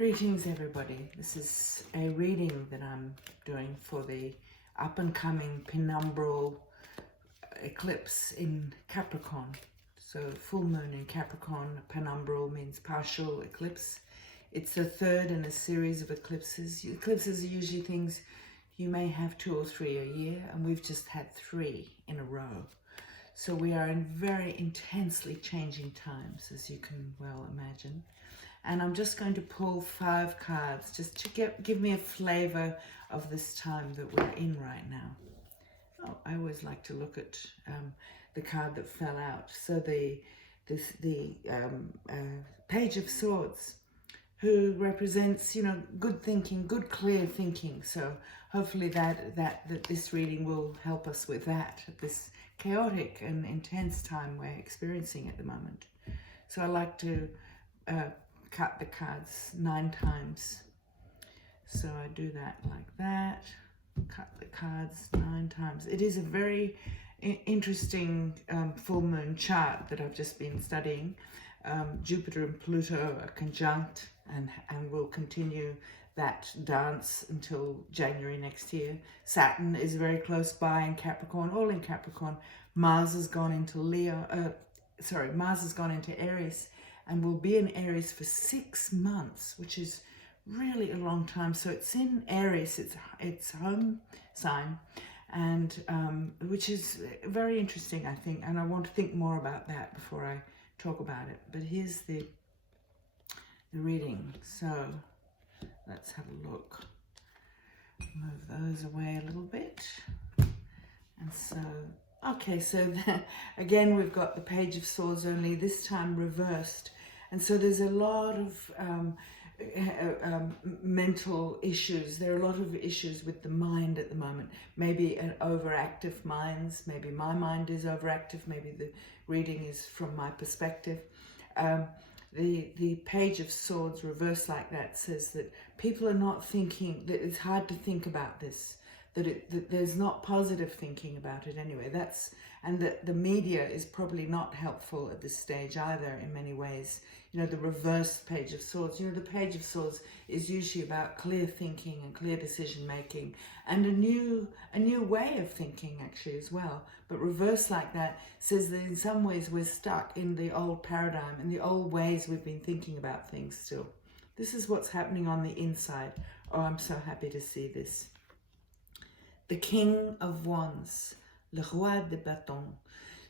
Greetings everybody. This is a reading that I'm doing for the up and coming Penumbral eclipse in Capricorn. So full moon in Capricorn. Penumbral means partial eclipse. It's the third in a series of eclipses. Eclipses are usually things you may have 2 or 3 a year, and we've just had 3 in a row. So we are in very intensely changing times, as you can well imagine. And I'm just going to pull 5 cards just to give me a flavor of this time that we're in right now. Oh, I always like to look at the card that fell out. So the Page of Swords, who represents, you know, good thinking, good clear thinking. So hopefully that this reading will help us with that at this chaotic and intense time we're experiencing at the moment. So I like to cut the cards 9 times. So I do that like that, cut the cards 9 times. It is a very interesting full moon chart that I've just been studying. Jupiter and Pluto are conjunct and will continue that dance until January next year. Saturn is very close by in Capricorn, all in Capricorn. Mars has gone into Mars has gone into Aries and will be in Aries for 6 months, which is really a long time. So it's in Aries, its home sign, and which is very interesting, I think, and I want to think more about that before I talk about it. But here's the reading. So let's have a look. Move those away a little bit. And so, okay, so again, we've got the Page of Swords, only this time reversed. And so there's a lot of mental issues. There are a lot of issues with the mind at the moment. Maybe an overactive minds. Maybe my mind is overactive. Maybe the reading is from my perspective. The Page of Swords reversed like that says that people are not thinking, that it's hard to think about this. That there's not positive thinking about it anyway. And that the media is probably not helpful at this stage either in many ways. You know, the reverse Page of Swords. You know, the Page of Swords is usually about clear thinking and clear decision making and a new way of thinking actually as well. But reverse like that says that in some ways we're stuck in the old paradigm, in the old ways we've been thinking about things still. This is what's happening on the inside. Oh, I'm so happy to see this. The King of Wands, le Roi de Bâton.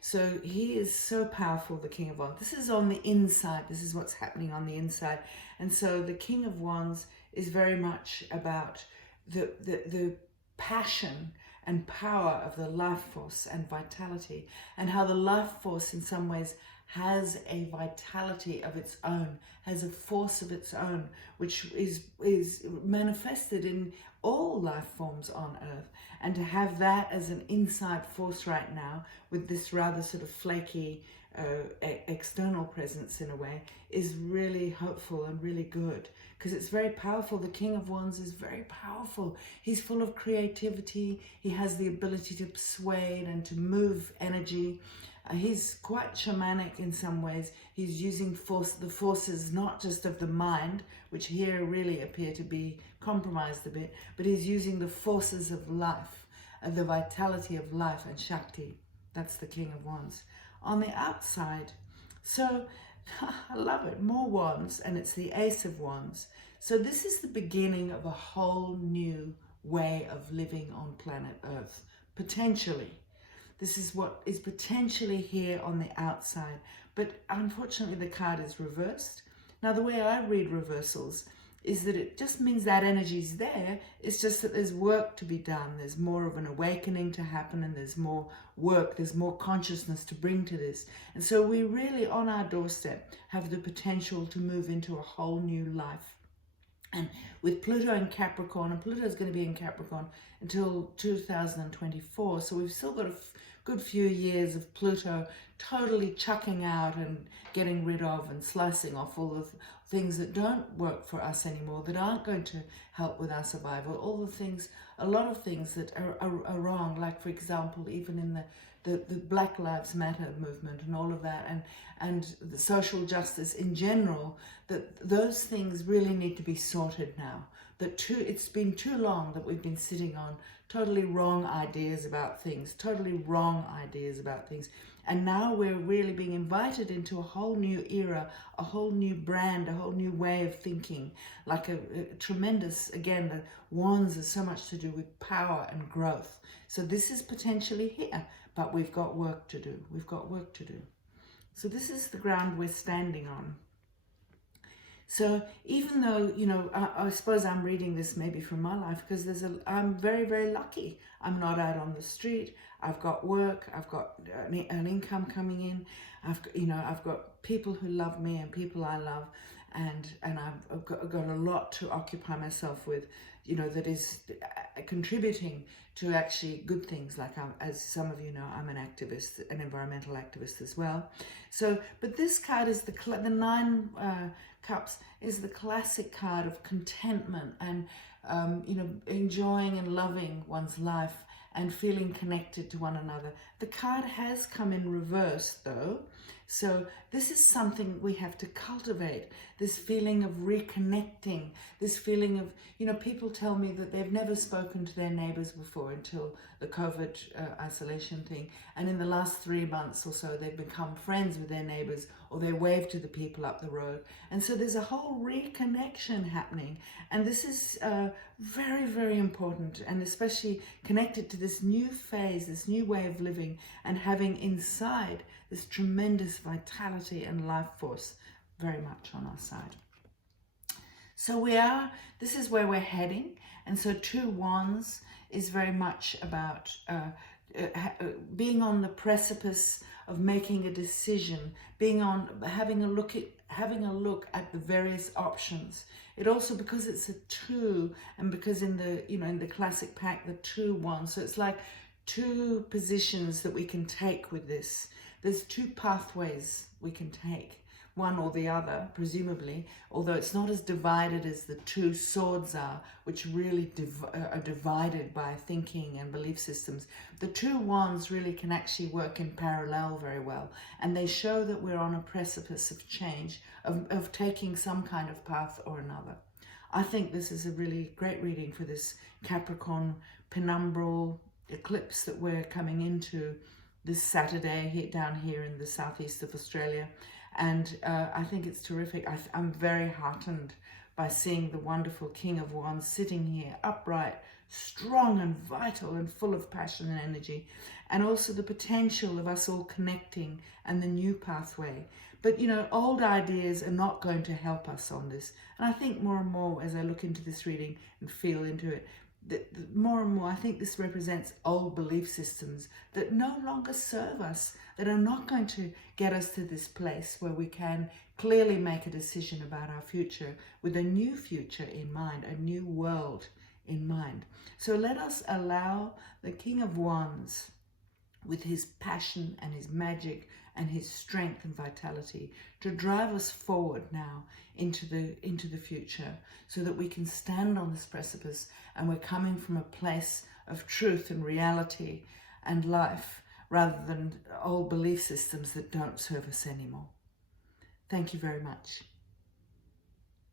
So he is so powerful, the King of Wands. This is on the inside. This is what's happening on the inside. And so the King of Wands is very much about the passion and power of the life force and vitality, and how the life force in some ways has a vitality of its own, has a force of its own, which is manifested in all life forms on Earth. And to have that as an inside force right now, with this rather sort of flaky external presence in a way, is really hopeful and really good, because it's very powerful. The King of Wands is very powerful. He's full of creativity. He has the ability to persuade and to move energy. He's quite shamanic in some ways. He's using the forces not just of the mind, which here really appear to be compromised a bit, but he's using the forces of life, the vitality of life and Shakti. That's the King of Wands. On the outside, so I love it, more wands, and it's the Ace of Wands. So this is the beginning of a whole new way of living on planet Earth, potentially. This is what is potentially here on the outside, but unfortunately the card is reversed. Now the way I read reversals is that it just means that energy's there. It's just that there's work to be done. There's more of an awakening to happen, and there's more work, there's more consciousness to bring to this. And so we really, on our doorstep, have the potential to move into a whole new life. And with Pluto in Capricorn, and Pluto is going to be in Capricorn until 2024, so we've still got a good few years of Pluto totally chucking out and getting rid of and slicing off all the things that don't work for us anymore, that aren't going to help with our survival, all the things, a lot of things that are wrong, like for example, even in the the Black Lives Matter movement and all of that, and the social justice in general, that those things really need to be sorted now. It's been too long that we've been sitting on totally wrong ideas about things, and now we're really being invited into a whole new era, a whole new brand, a whole new way of thinking, like a tremendous, again, the wands are so much to do with power and growth. So this is potentially here, but we've got work to do. So this is the ground we're standing on. So even though, you know, I suppose I'm reading this maybe from my life, because I'm very, very lucky. I'm not out on the street. I've got work. I've got an income coming in. I've got people who love me and people I love, and I've got a lot to occupy myself with, you know, that is contributing to actually good things. Like, as some of you know, I'm an activist, an environmental activist as well. So, but this card is the 9 Cups is the classic card of contentment and, you know, enjoying and loving one's life and feeling connected to one another. The card has come in reverse though. So this is something we have to cultivate, this feeling of reconnecting, this feeling of, you know, people tell me that they've never spoken to their neighbors before until the COVID isolation thing. And in the last 3 months or so, they've become friends with their neighbors, or they wave to the people up the road. And so there's a whole reconnection happening. And this is very, very important, and especially connected to this new phase, this new way of living, and having inside this tremendous vitality and life force very much on our side. So this is where we're heading. And so 2 Wands is very much about being on the precipice of making a decision, having a look at the various options. It also, because it's a 2, and because in the classic pack, the 2 Wands, so it's like 2 positions that we can take with this. There's 2 pathways we can take, one or the other, presumably, although it's not as divided as the 2 Swords are, which really are divided by thinking and belief systems. The 2 Wands really can actually work in parallel very well, and they show that we're on a precipice of change, of taking some kind of path or another. I think this is a really great reading for this Capricorn penumbral eclipse that we're coming into this Saturday down here in the southeast of Australia. And I think it's terrific. I'm very heartened by seeing the wonderful King of Wands sitting here upright, strong and vital and full of passion and energy, and also the potential of us all connecting and the new pathway. But, you know, old ideas are not going to help us on this. And I think more and more as I look into this reading and feel into it, more and more I think this represents old belief systems that no longer serve us, that are not going to get us to this place where we can clearly make a decision about our future with a new future in mind, a new world in mind. So let us allow the King of Wands, with his passion and his magic and his strength and vitality, to drive us forward now into the future, so that we can stand on this precipice, and we're coming from a place of truth and reality and life, rather than old belief systems that don't serve us anymore. Thank you very much.